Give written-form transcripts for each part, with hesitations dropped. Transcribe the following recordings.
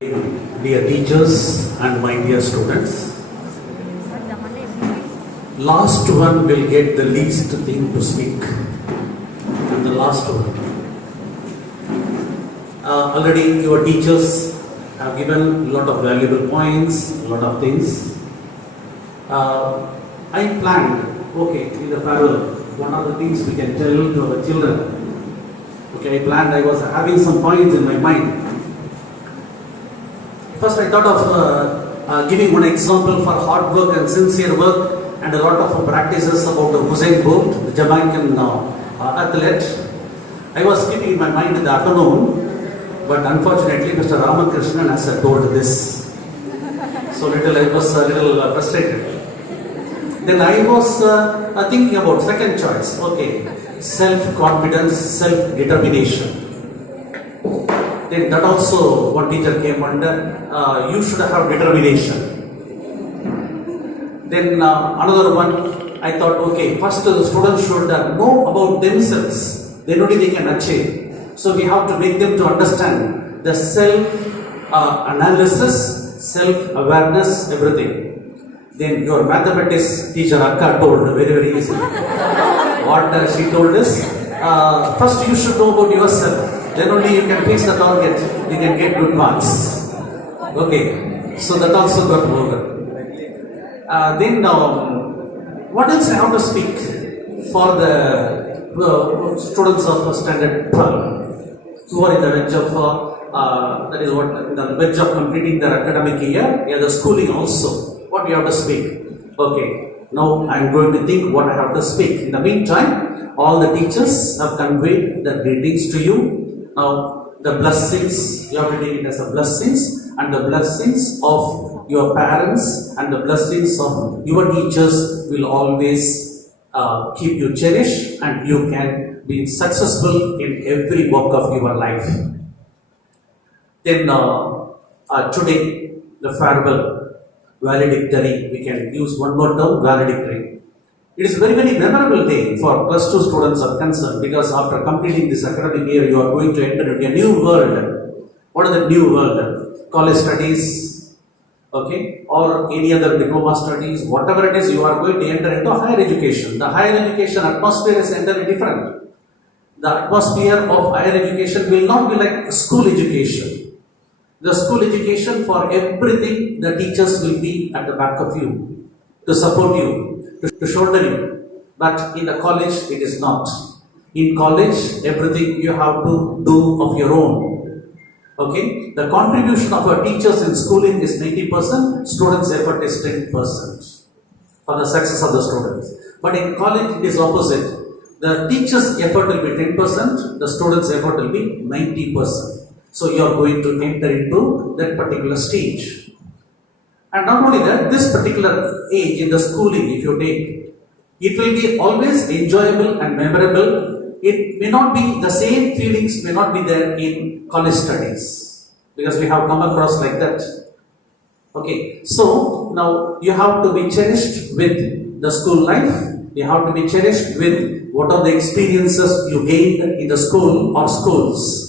Dear teachers and my dear students, last one will get the least thing to speak. And the last one. Already your teachers have given a lot of valuable points, a lot of things. I planned, in the farewell, one of the things we can tell to our children. I was having some points in my mind. First, I thought of giving one example for hard work and sincere work and a lot of practices about Usain Bolt, the Jamaican athlete. I was keeping in my mind in the afternoon, but unfortunately, Mr. Ramakrishnan has told this. So I was a little frustrated. Then I was thinking about second choice. Self-confidence, self-determination. Then that also one teacher came under, you should have determination. Then another one, I thought, first the students should know about themselves. Then only they can achieve. So we have to make them to understand the self-analysis, self-awareness, everything. Then your mathematics teacher Akka told very easy. What she told is, first you should know about yourself. Then only you can fix the target, you can get good marks. So that also got over. Then what else I have to speak for the students of standard 12 who are in the wedge of, that is what, the wedge of completing their academic year, the schooling also. What we have to speak? Now I am going to think what I have to speak. In the meantime, all the teachers have conveyed the greetings to you. Now, the blessings, you have to take it as a blessings, and the blessings of your parents and the blessings of your teachers will always keep you cherished, and you can be successful in every walk of your life. Then today, the farewell, valedictory, we can use one more term, valedictory. It is a very memorable day for plus 2 students are concerned, because after completing this academic year, you are going to enter into a new world. What is the new world? College studies, or any other diploma studies, whatever it is, you are going to enter into higher education. The higher education atmosphere is entirely different. The atmosphere of higher education will not be like school education. The school education, for everything, the teachers will be at the back of you to support you, to shoulder you. But in the college, it is not. In college, everything you have to do of your own. The contribution of our teachers in schooling is 90%, students' effort is 10% for the success of the students. But in college, it is opposite. The teachers' effort will be 10%, the students' effort will be 90%. So you are going to enter into that particular stage. And not only that, this particular age in the schooling, if you take, it will be always enjoyable and memorable. It may not be, the same feelings may not be there in college studies, because we have come across like that. So now you have to be cherished with the school life. You have to be cherished with what are the experiences you gained in the school or schools.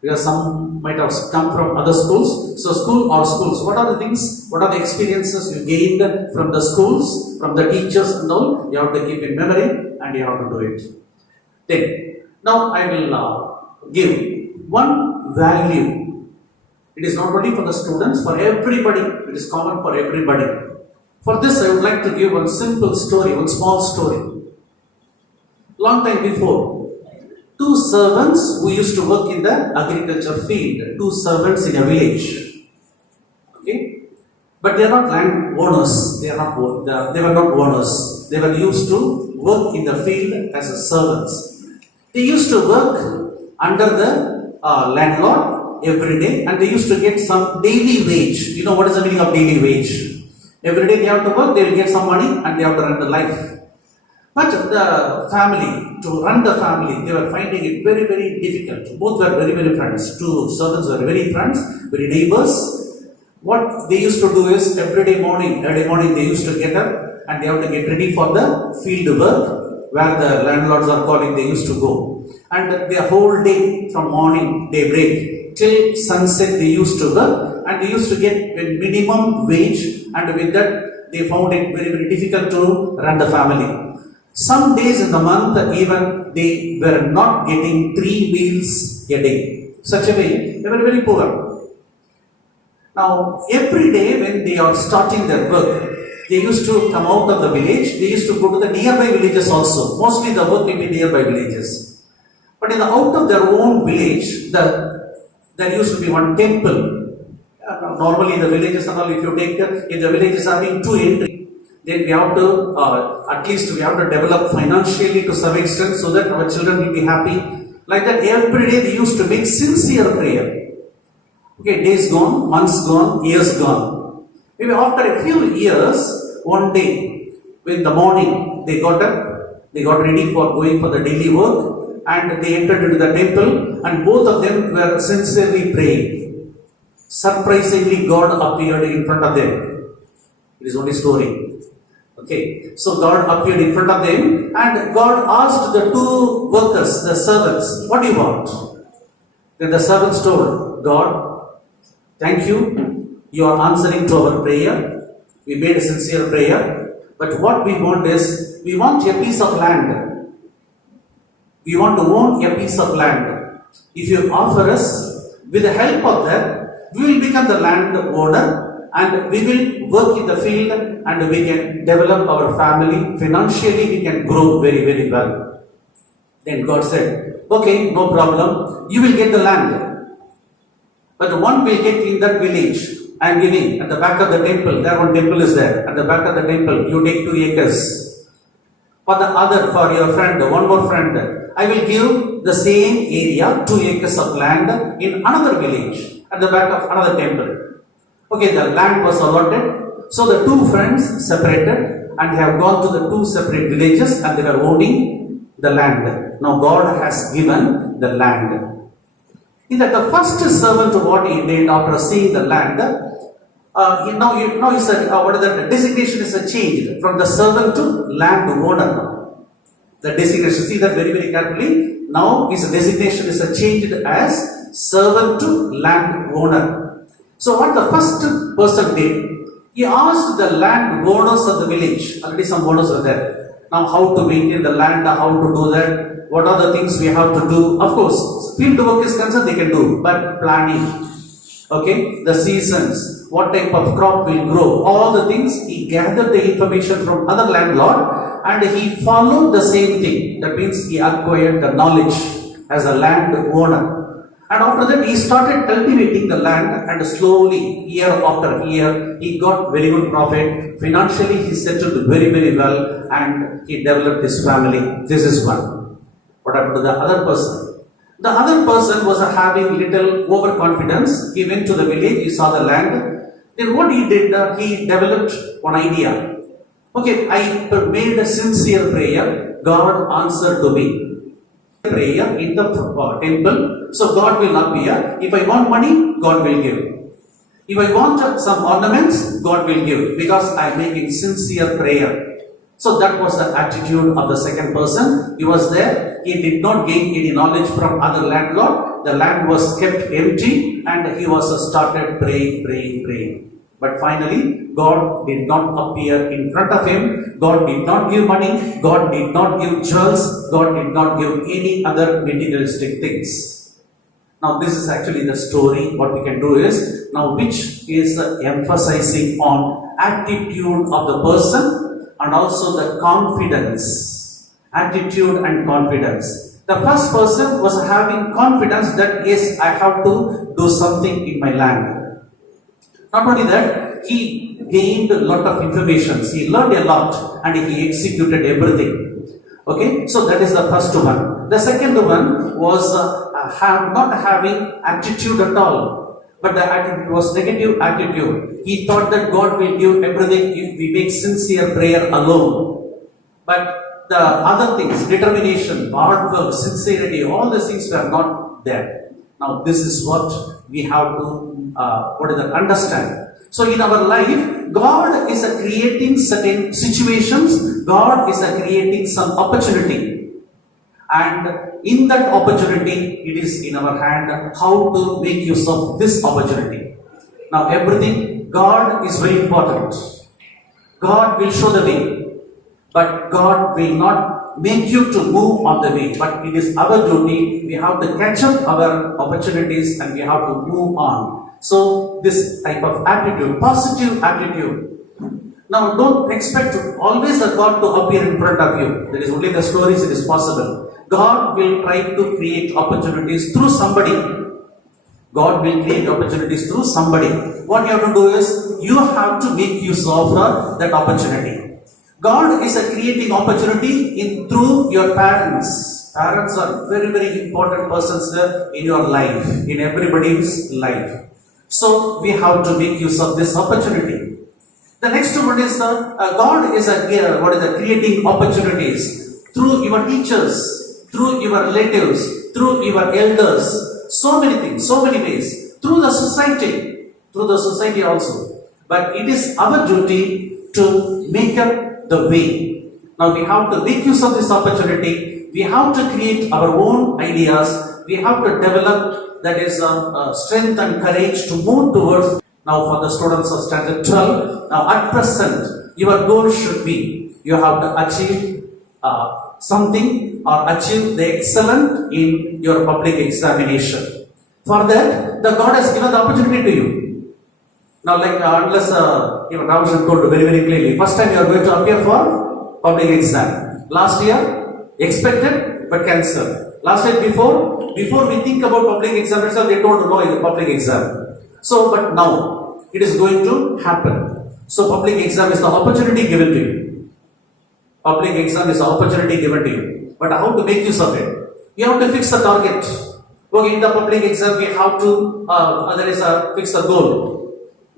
Because some might have come from other schools. So school or schools, what are the things, what are the experiences you gained from the schools, from the teachers and all, you have to keep in memory and you have to do it. Then, now I will give one value. It is not only for the students, for everybody, it is common for everybody. For this I would like to give one simple story, one small story. Long time before, 2 servants who used to work in the agriculture field, 2 servants in a village. But they are not land owners, they were not owners. They were used to work in the field as servants. They used to work under the landlord every day, and they used to get some daily wage. You know what is the meaning of daily wage? Every day they have to work, they will get some money and they have to run the life. But the family, to run the family, they were finding it very difficult. Both were very friends. 2 servants were very friends, very neighbors. What they used to do is early morning they used to get up and they have to get ready for the field work where the landlords are calling, they used to go. And the whole day from morning, daybreak, till sunset they used to work, and they used to get a minimum wage, and with that they found it very, very difficult to run the family. Some days in the month, even they were not getting 3 meals a day. Such a way, they were very poor. Now, every day when they are starting their work, they used to come out of the village, they used to go to the nearby villages also. Mostly the work will be nearby villages. But in the out of their own village, there used to be one temple. Normally the villages and all, if you take if the village is having 2 entries, then we have to, at least we have to develop financially to some extent so that our children will be happy. Like that, every day they used to make sincere prayer. Okay, days gone, months gone, years gone. Maybe after a few years, one day, in the morning, they got up, they got ready for going for the daily work, and they entered into the temple, and both of them were sincerely praying. Surprisingly, God appeared in front of them. It is only story. Okay, so God appeared in front of them, and God asked the 2 workers, the servants, what do you want? Then the servants told, God, thank you, you are answering to our prayer. We made a sincere prayer, but what we want is, we want a piece of land. We want to own a piece of land. If you offer us, with the help of that, we will become the land owner, and we will work in the field, and we can develop our family. Financially, we can grow very, very well. Then God said, okay, no problem. You will get the land. But the one will get in that village. I am giving at the back of the temple. There one temple is there. At the back of the temple, you take 2 acres. For the other, for your friend, one more friend, I will give the same area, 2 acres of land in another village. At the back of another temple. Okay, the land was allotted. So the 2 friends separated and have gone to the 2 separate villages, and they were owning the land. Now God has given the land. In that, the first servant, what he did after seeing the land, now he said, what is that? The designation is changed from the servant to land owner. The designation, see that very, very carefully. Now his designation is changed as servant to land owner. So what the first person did, he asked the land owners of the village. Already some owners are there. Now how to maintain the land, how to do that, what are the things we have to do. Of course, field work is concerned, they can do, but planning, okay, the seasons, what type of crop will grow, all the things, he gathered the information from other landlord, and he followed the same thing. That means he acquired the knowledge as a land owner. And after that, he started cultivating the land, and slowly, year after year, he got very good profit. Financially, he settled very, very well, and he developed his family. This is one. What happened to the other person? The other person was having little overconfidence. He went to the village, he saw the land. Then what he did, he developed one idea. Okay, I made a sincere prayer. God answered to me. Prayer in the temple, so God will appear. If I want money, God will give. If I want some ornaments, God will give, because I am making sincere prayer. So that was the attitude of the second person. He was there, he did not gain any knowledge from other landlord. The land was kept empty, and he was started praying. But finally, God did not appear in front of him. God did not give money. God did not give jewels. God did not give any other materialistic things. Now, this is actually the story. What we can do is, now which is emphasizing on attitude of the person and also the confidence. Attitude and confidence. The first person was having confidence that yes, I have to do something in my land. Not only that, he gained a lot of information. He learned a lot and he executed everything. Okay, so that is the first one. The second one was not having attitude at all. But the attitude was negative attitude. He thought that God will give everything if we make sincere prayer alone. But the other things, determination, hard work, sincerity, all these things were not there. Now this is what we have to understand. So in our life, God is creating certain situations. God is creating some opportunity. And in that opportunity, it is in our hand how to make use of this opportunity. Now everything, God is very important. God will show the way, but God will not make you to move on the way. But it is our duty. We have to catch up our opportunities and we have to move on. So this type of attitude, positive attitude. Now don't expect always the God to appear in front of you. That is only the stories it is possible. God will try to create opportunities through somebody. God will create opportunities through somebody. What you have to do is, you have to make use of that opportunity. God is creating opportunity through your parents. Parents are very, very important persons in your life, in everybody's life. So we have to make use of this opportunity. The next one is God is creating opportunities through your teachers, through your relatives, through your elders. So many things, so many ways. Through the society also. But it is our duty to make up the way. Now we have to make use of this opportunity. We have to create our own ideas. We have to develop, that is strength and courage to move towards. Now for the students of standard 12, now at present, your goal should be, you have to achieve something or achieve the excellent in your public examination. For that, the God has given the opportunity to you. Now, like unless even Ramnad told very, very clearly, first time you are going to appear for public exam. Last year, expected but cancelled. Last year before we think about public exam itself, they told no, it's a public exam. So, but now it is going to happen. So, public exam is the opportunity given to you. Public exam is the opportunity given to you. But how to make use of it? You have to fix the target. Okay, in the public exam, we have to fix the goal.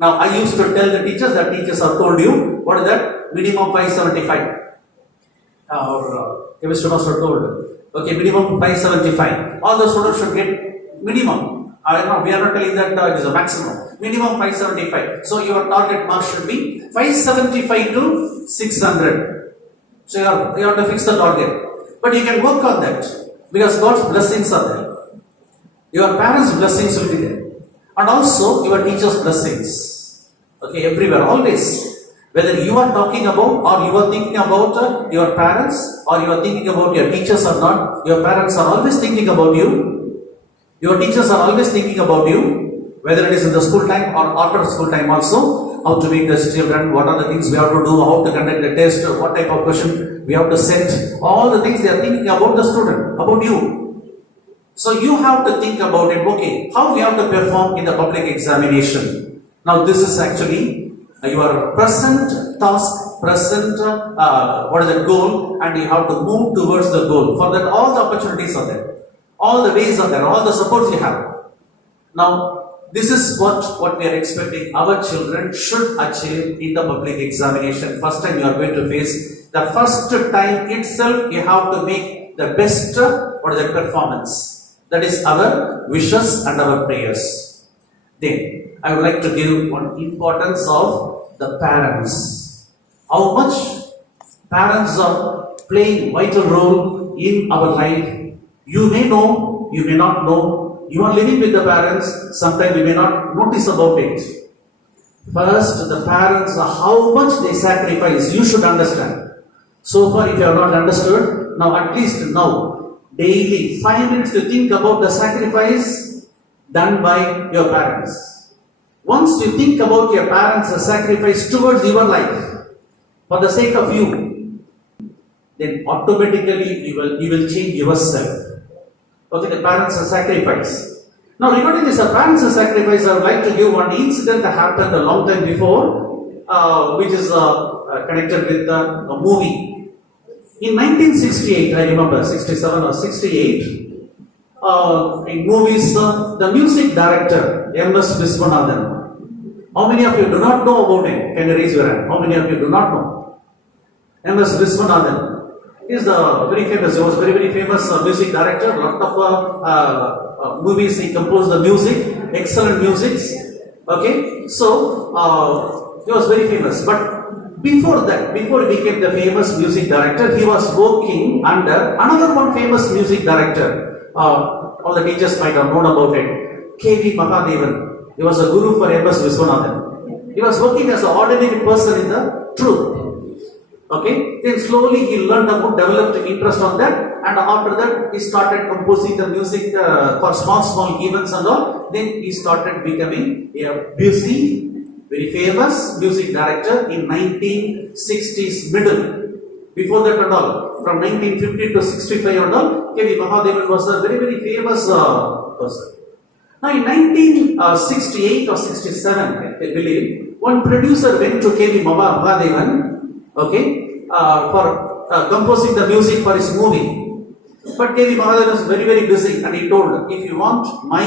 Now, I used to tell the teachers, that teachers have told you, what is that? Minimum 575. Chemistry students are told, okay, minimum 575. All the students should get minimum. We are not telling that it is a maximum. Minimum 575. So, your target mark should be 575 to 600. So you have to fix the target. But you can work on that because God's blessings are there. Your parents' blessings will be there. And also your teachers' blessings. Okay, everywhere, always. Whether you are talking about or you are thinking about your parents or you are thinking about your teachers or not, your parents are always thinking about you. Your teachers are always thinking about you. Whether it is in the school time or after school time also. How to make the children, what are the things we have to do, how to conduct the test, what type of question we have to set, all the things they are thinking about the student, about you. So you have to think about it, okay, how we have to perform in the public examination. Now this is actually your present task, present what is the goal, and you have to move towards the goal. For that all the opportunities are there, all the ways are there, all the supports you have. Now this is what we are expecting our children should achieve in the public examination. First time you are going to face, the first time itself you have to make the best performance. That is our wishes and our prayers. Then I would like to give one importance of the parents. How much parents are playing vital role in our life. You may know, you may not know. You are living with the parents, sometimes you may not notice about it. First, the parents, how much they sacrifice, you should understand. So far, if you have not understood, now at least now, daily 5 minutes to think about the sacrifice done by your parents. Once you think about your parents' sacrifice towards your life, for the sake of you, then automatically you will change yourself. Okay, the parents' sacrifice. Now, regarding this parents' sacrifice, I would like to give one incident that happened a long time before, which is connected with a movie. In 1968, I remember, 67 or 68, in movies, the music director, M.S. Viswanathan. How many of you do not know about him? Can you raise your hand? How many of you do not know? M.S. Viswanathan. He is very famous. He was very, very famous music director. A lot of movies he composed the music, excellent musics. Okay, so he was very famous. But before that, before he became the famous music director, he was working under another one famous music director. All the teachers might have known about it. K.V. Mahadevan. He was a guru for MS Viswanathan. He was working as an ordinary person in the truth. Okay, then slowly he learned about, developed interest on that, and after that he started composing the music for small events and all. Then he started becoming a busy, very famous music director in 1960s middle. Before that and all, from 1950 to 65 and all, K.V. Mahadevan was a very famous person. Now in 1968 or 67, I believe, one producer went to K.V. Mahadevan, okay, for composing the music for his movie. But K.V. Mahadevan was very busy, and he told, if you want my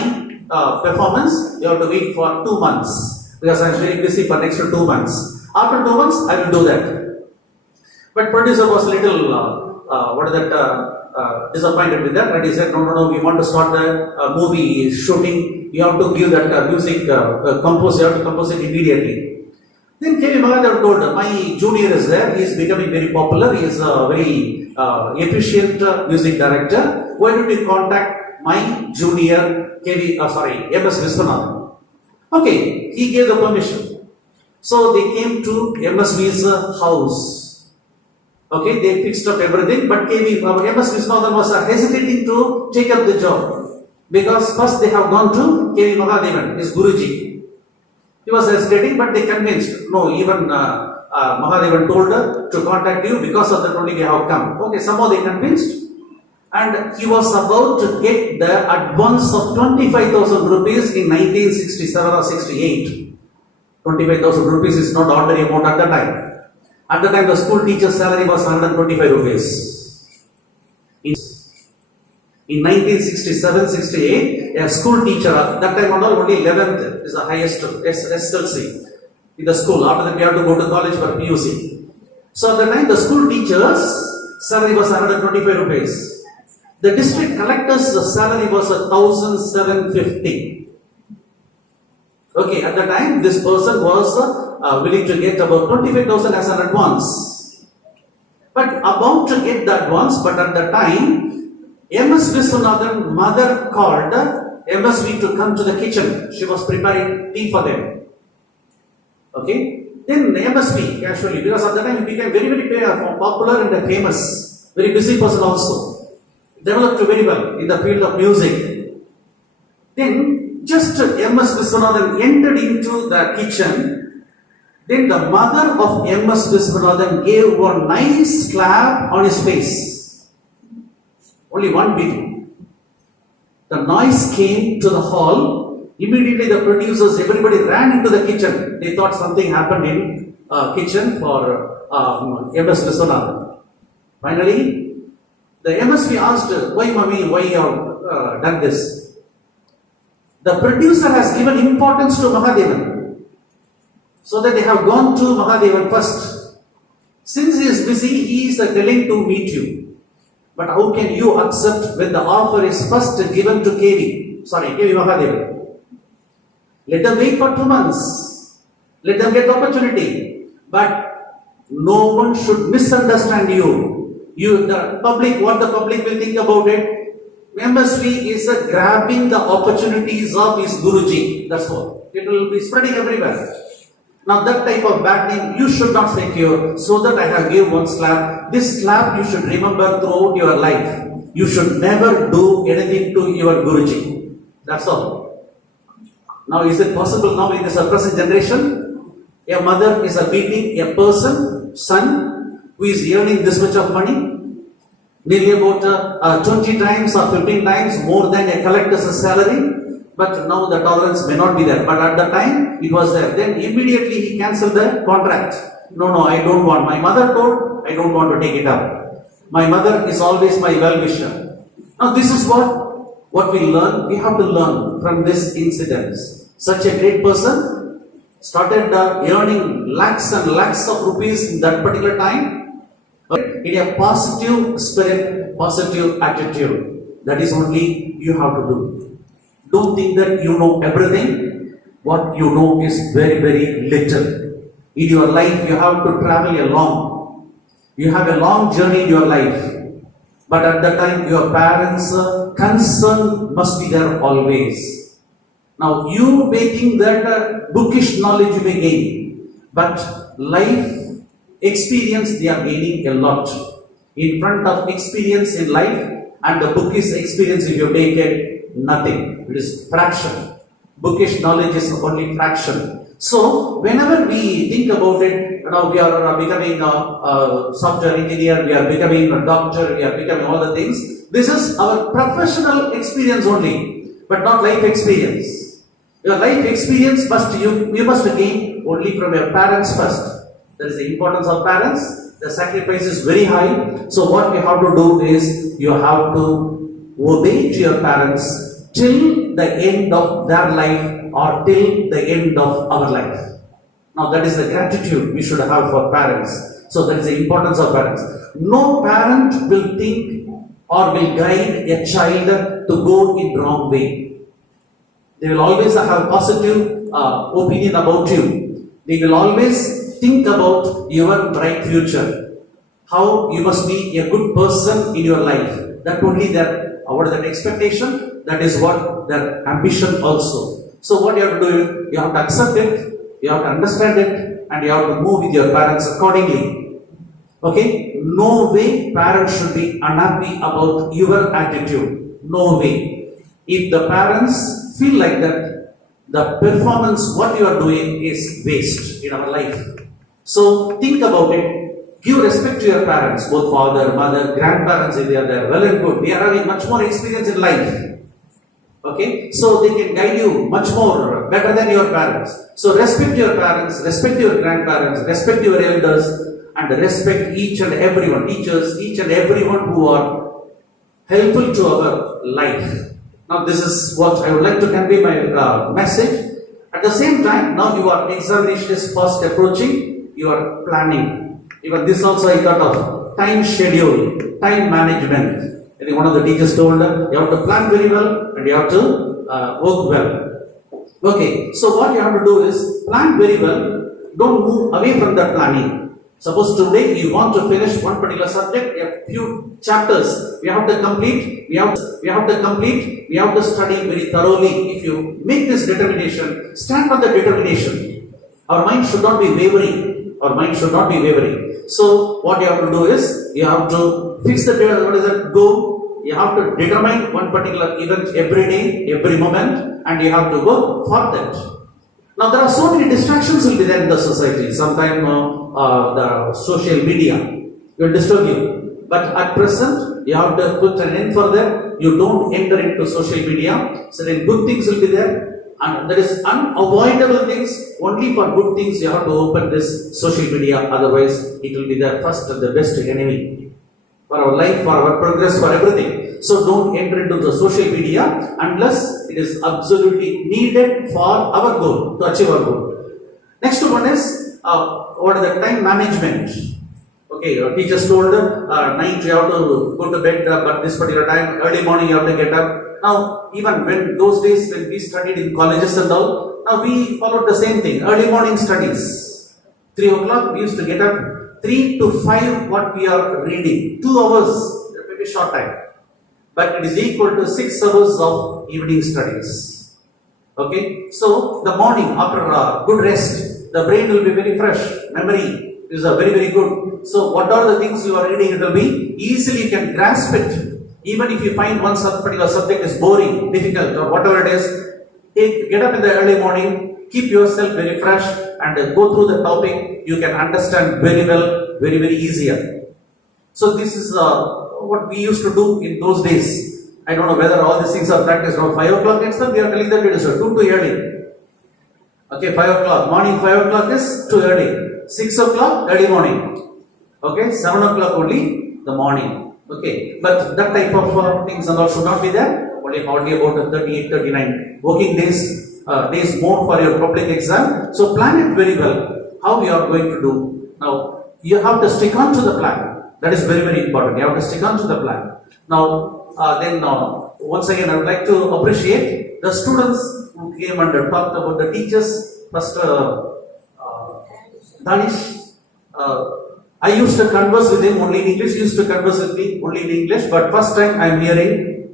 performance, you have to wait for 2 months, because I am very busy for next 2 months. After 2 months, I will do that. But producer was little, disappointed with that, and he said, no, we want to start the movie shooting. You have to give that music, you have to compose it immediately. Then K.V. Mahadevan told, my junior is there, he is becoming very popular, he is a very efficient music director. Why don't you contact my junior, MS Viswanathan? Okay, he gave the permission. So they came to MSV's house. Okay, they fixed up everything, but MS Viswanathan was hesitating to take up the job, because first they have gone to K.V. Mahadevan, his Guruji. He was hesitating, but they convinced. No, even Mahadevan told her to contact you, because of that only we have come. Okay, somehow they convinced, and he was about to get the advance of 25,000 rupees in 1967 or 68. 25,000 rupees is not ordinary amount at the time. At the time, the school teacher's salary was 125 rupees. In 1967-68, a school teacher, at that time only 11th is the highest SLC in the school. After that, we have to go to college for PUC. So at the time, the school teacher's salary was 125 rupees. The district collector's salary was 1,750. Okay, at the time, this person was willing to get about 25,000 as an advance. But about to get the advance, but at the time, MS Viswanathan mother called MSV to come to the kitchen. She was preparing tea for them. Okay, then MSV casually, because at the time he became very popular and famous, very busy person also, developed very well in the field of music. Then just MS Viswanathan entered into the kitchen, then the mother of MS Viswanathan gave a nice slap on his face. Only one beating. The noise came to the hall. Immediately the producers, everybody ran into the kitchen. They thought something happened in kitchen for MS Viswanathan. Finally, the MSV asked, why mommy, why you have done this? The producer has given importance to Mahadevan, so that they have gone to Mahadevan first. Since he is busy, he is telling to meet you. But how can you accept when the offer is first given to KV Mahadevan? Let them wait for 2 months. Let them get the opportunity. But no one should misunderstand you. The public, what the public will think about it? MSV is grabbing the opportunities of his Guruji. That's all. It will be spreading everywhere. Now that type of bad name you should not secure, so that I have given one slap. This slap you should remember throughout your life. You should never do anything to your Guruji. That's all. Now is it possible now in this present generation? A mother is beating a person, son, who is earning this much of money, nearly about 20 times or 15 times more than a collector's salary. But now the tolerance may not be there. But at the time, it was there. Then immediately he cancelled the contract. No, I don't want. My mother told, I don't want to take it up. My mother is always my well-wisher. Now this is what we learn. We have to learn from this incident. Such a great person started earning lakhs and lakhs of rupees in that particular time. In a positive spirit, positive attitude. That is only you have to do. Don't think that you know everything. What you know is very little. In your life, you have to travel along. You have a long journey in your life. But at that time, your parents' concern must be there always. Now you may think that bookish knowledge you may gain, but life experience they are gaining a lot. In front of experience in life and the bookish experience, if you take it, nothing. It is fraction. Bookish knowledge is only fraction. So whenever we think about it, we are becoming a software engineer, we are becoming a doctor, we are becoming all the things. This is our professional experience only, but not life experience. Your life experience you must gain only from your parents first. That is the importance of parents. The sacrifice is very high. So what we have to do is you have to obey to your parents till the end of their life or till the end of our life. Now that is the gratitude we should have for parents. So that is the importance of parents. No parent will think or will guide a child to go in wrong way. They will always have positive opinion about you. They will always think about your bright future. How you must be a good person in your life. That only their what is that expectation? That is what their ambition also. So what you have to do, you have to accept it, you have to understand it, and you have to move with your parents accordingly. Okay? No way parents should be unhappy about your attitude. No way. If the parents feel like that, the performance, what you are doing is waste in our life. So think about it. Give respect to your parents, both father, mother, grandparents, if they are there, well and good. They are having much more experience in life. Okay? So they can guide you much more, better than your parents. So respect your parents, respect your grandparents, respect your elders, and respect each and everyone, teachers, each and everyone who are helpful to our life. Now this is what I would like to convey my message. At the same time, now your examination is fast approaching, you are planning. Even this also I thought of time schedule, time management. I think one of the teachers told you have to plan very well and you have to work well. Okay, so what you have to do is plan very well, don't move away from that planning. Suppose today you want to finish one particular subject, a few chapters we have to complete, we have to study very thoroughly. If you make this determination, stand on the determination. Our mind should not be wavering. So what you have to do is, you have to fix the goal. You have to determine one particular event every day, every moment, and you have to work for that. Now there are so many distractions will be there in the society. Sometimes the social media will disturb you. But at present, you have to put an end for that. You don't enter into social media. So then good things will be there. And there is unavoidable things. Only for good things you have to open this social media. Otherwise, it will be the first and the best enemy for our life, for our progress, for everything. So don't enter into the social media unless it is absolutely needed for our goal, to achieve our goal. Next one is what is the time management. Okay, your teachers told night you have to go to bed, but this particular time, early morning you have to get up. Now, even when those days when we studied in colleges and all, now we followed the same thing, early morning studies. 3 o'clock we used to get up, 3 to 5 what we are reading, 2 hours, that may be short time. But it is equal to 6 hours of evening studies. Okay, so the morning after good rest, the brain will be very fresh, memory is very very good. So what are the things you are reading, it will be easily you can grasp it. Even if you find one particular subject is boring, difficult or whatever it is, get up in the early morning, keep yourself very fresh and go through the topic, you can understand very well, very very easier. So this is what we used to do in those days. I don't know whether all these things are practiced now. 5 o'clock next time we are telling that it is too early. Okay, 5 o'clock, morning 5 o'clock is too early. 6 o'clock, early morning. Okay, 7 o'clock only the morning. Okay, but that type of things and all should not be there. Only hardly about 38, 39 working days more for your public exam. So plan it very well. How you are going to do. Now, you have to stick on to the plan. That is very, very important. You have to stick on to the plan. Now, once again, I would like to appreciate the students who came and talked about the teachers. First, Danish. I used to converse with him only in English. He used to converse with me only in English. But first time I am hearing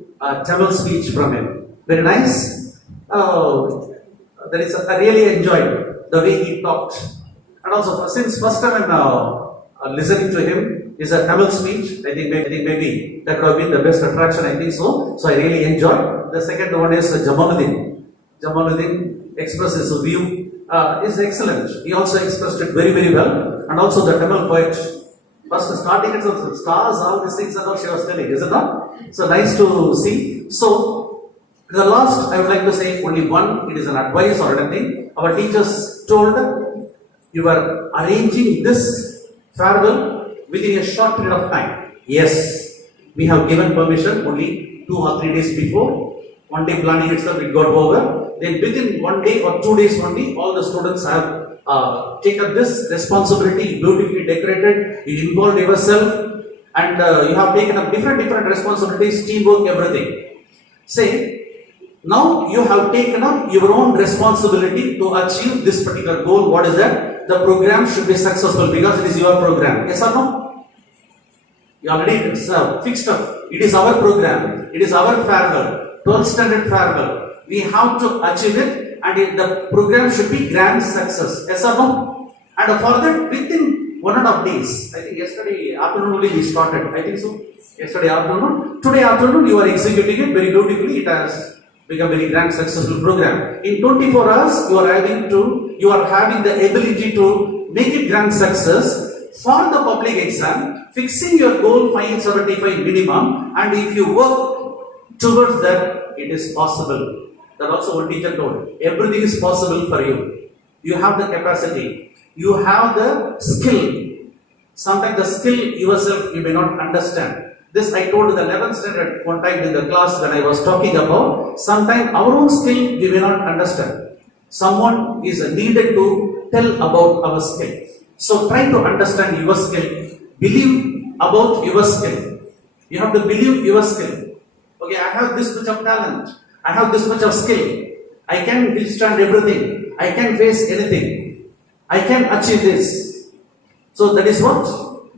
Tamil speech from him. Very nice. I really enjoyed the way he talked. And also, since first time I'm listening to him, is a Tamil speech. I think maybe that would have been the best attraction. I think so. So I really enjoyed. The second one is Jamaluddin. Jamaluddin expressed his view. Is excellent. He also expressed it very, very well. And also the Tamil poet. First starting it with stars, all these things and all she was telling, is it not? So nice to see. So the last I would like to say only one, it is an advice or anything. Our teachers told you are arranging this farewell within a short period of time. Yes, we have given permission only 2 or 3 days before. One day planning itself it got over. Then within 1 day or 2 days only, all the students have taken this responsibility, beautifully decorated, you involved yourself, and you have taken up different responsibilities, teamwork, everything. Say, now you have taken up your own responsibility to achieve this particular goal. What is that? The program should be successful because it is your program. Yes or no? You already fixed up. It is our program. It is our farewell. 12th standard farewell. We have to achieve it, and the program should be grand success. Yes or no? And for that, within 1.5 days, I think yesterday afternoon only we started. I think so. Yesterday afternoon. Today afternoon you are executing it very beautifully. It has become very grand successful program. In 24 hours, you are having the ability to make it grand success for the public exam, fixing your goal 575 minimum, and if you work towards that, it is possible. That also one teacher told. Everything is possible for you. You have the capacity. You have the skill. Sometimes the skill yourself you may not understand. This I told the 11th standard one time in the class when I was talking about. Sometimes our own skill we may not understand. Someone is needed to tell about our skill. So try to understand your skill. Believe about your skill. You have to believe your skill. Okay, I have this much of talent. I have this much of skill. I can withstand everything. I can face anything. I can achieve this. So that is what?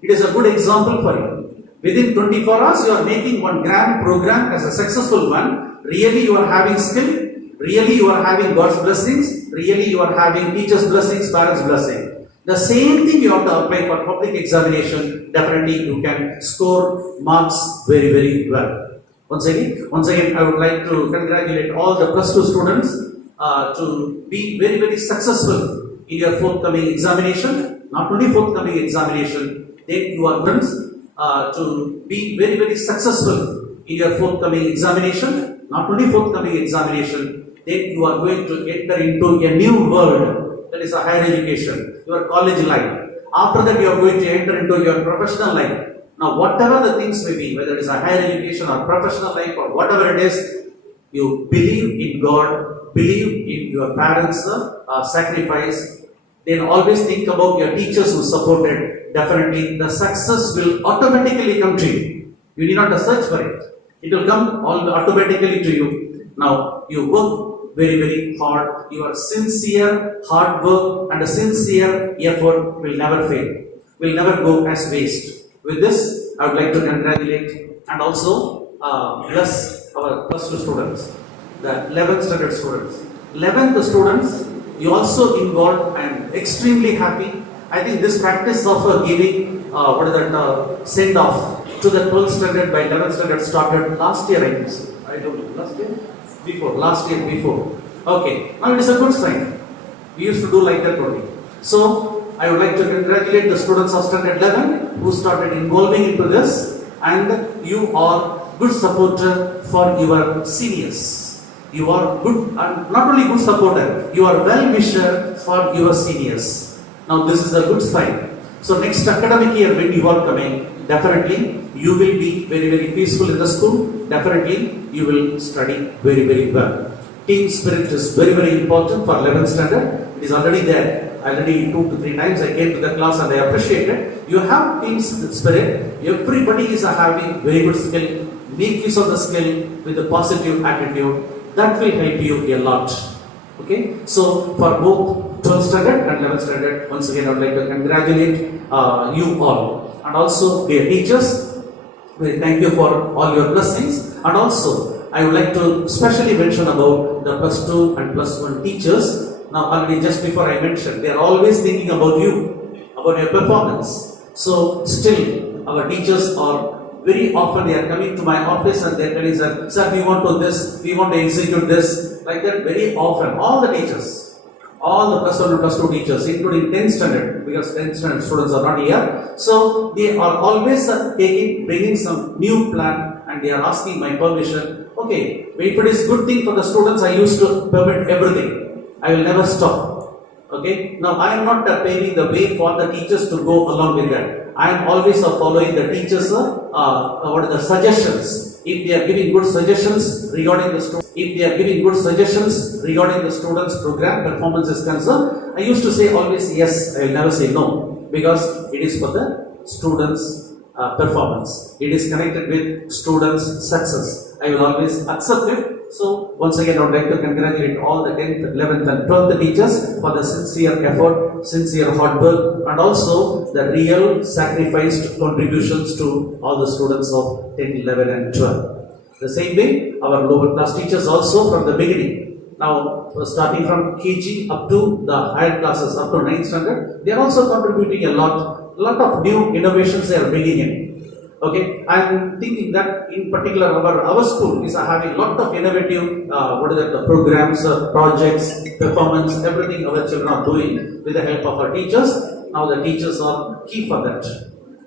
It is a good example for you. Within 24 hours, you are making one grand program as a successful one. Really, you are having skill. Really, you are having God's blessings. Really, you are having teachers' blessings, parents' blessing. The same thing you have to apply for public examination. Definitely, you can score marks very, very well. Once again, I would like to congratulate all the plus 2 students to be very, very successful in your forthcoming examination. Not only forthcoming examination, then you are friends to be very, very successful in your forthcoming examination. Not only forthcoming examination, then you are going to enter into a new world, that is a higher education, your college life. After that, you are going to enter into your professional life. Now, whatever the things may be, whether it is a higher education or professional life or whatever it is, you believe in God, believe in your parents' sacrifice, then always think about your teachers who supported. Definitely, the success will automatically come to you. You need not search for it. It will come all automatically to you. Now, you work very, very hard. Your sincere hard work and a sincere effort will never fail, will never go as waste. With this, I would like to congratulate and also bless our plus 2 students, the 11th standard students. 11th students, you also involved. I am extremely happy. I think this practice of giving send off to the 12th standard by 11th standard started last year, I think so. I don't know, last year? Last year before. Okay, now it is a good sign. We used to do like that only. So, I would like to congratulate the students of standard 11 who started involving into this, and you are good supporter for your seniors. You are good, and not only good supporter, you are well wisher for your seniors. Now this is a good sign. So next academic year when you are coming, definitely you will be very, very peaceful in the school. Definitely you will study very, very well. Team spirit is very, very important for 11th standard. It is already there. Already 2 to 3 times I came to the class and I appreciated. You have team spirit. Everybody is having very good skill. Make use of the skill with a positive attitude. That will help you a lot. Okay. So for both 12th standard and 11th standard, once again I would like to congratulate you all. And also dear teachers, we thank you for all your blessings. And also I would like to specially mention about about the plus 2 and plus 1 teachers. Now already just before I mentioned, they are always thinking about you, about your performance. So still our teachers are very often they are coming to my office and they are telling sir, we want to this, we want to execute this, like that very often. All the teachers, all the plus 1 and plus 2 teachers, including 10th standard, because 10th standard students are not here. So they are always bringing some new plan and they are asking my permission. Okay, if it is good thing for the students, I used to permit everything. I will never stop. Okay, now I am not paving the way for the teachers to go along with that. I am always following the teachers' what are the suggestions. If they are giving good suggestions regarding the students' program performance is concerned, I used to say always yes. I will never say no, because it is for the students' performance. It is connected with students' success. I will always accept it. So once again, I would like to congratulate all the 10th, 11th and 12th teachers for the sincere effort, sincere hard work, and also the real sacrificed contributions to all the students of 10th, 11th and 12th. The same way, our lower class teachers also from the beginning. Now, starting from KG up to the higher classes, up to 9th standard, they are also contributing a lot of new innovations they are bringing in. Okay, I am thinking that in particular our school is having a lot of innovative the programs, projects, performance, everything our children are doing with the help of our teachers. Now the teachers are key for that.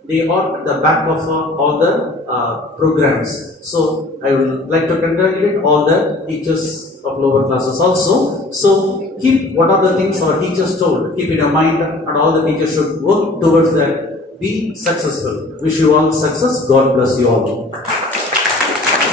They are at the back of all the programs. So I would like to congratulate all the teachers of lower classes also. So keep what are the things our teachers told, keep in your mind, and all the teachers should work towards that. Be successful. Wish you all success. God bless you all.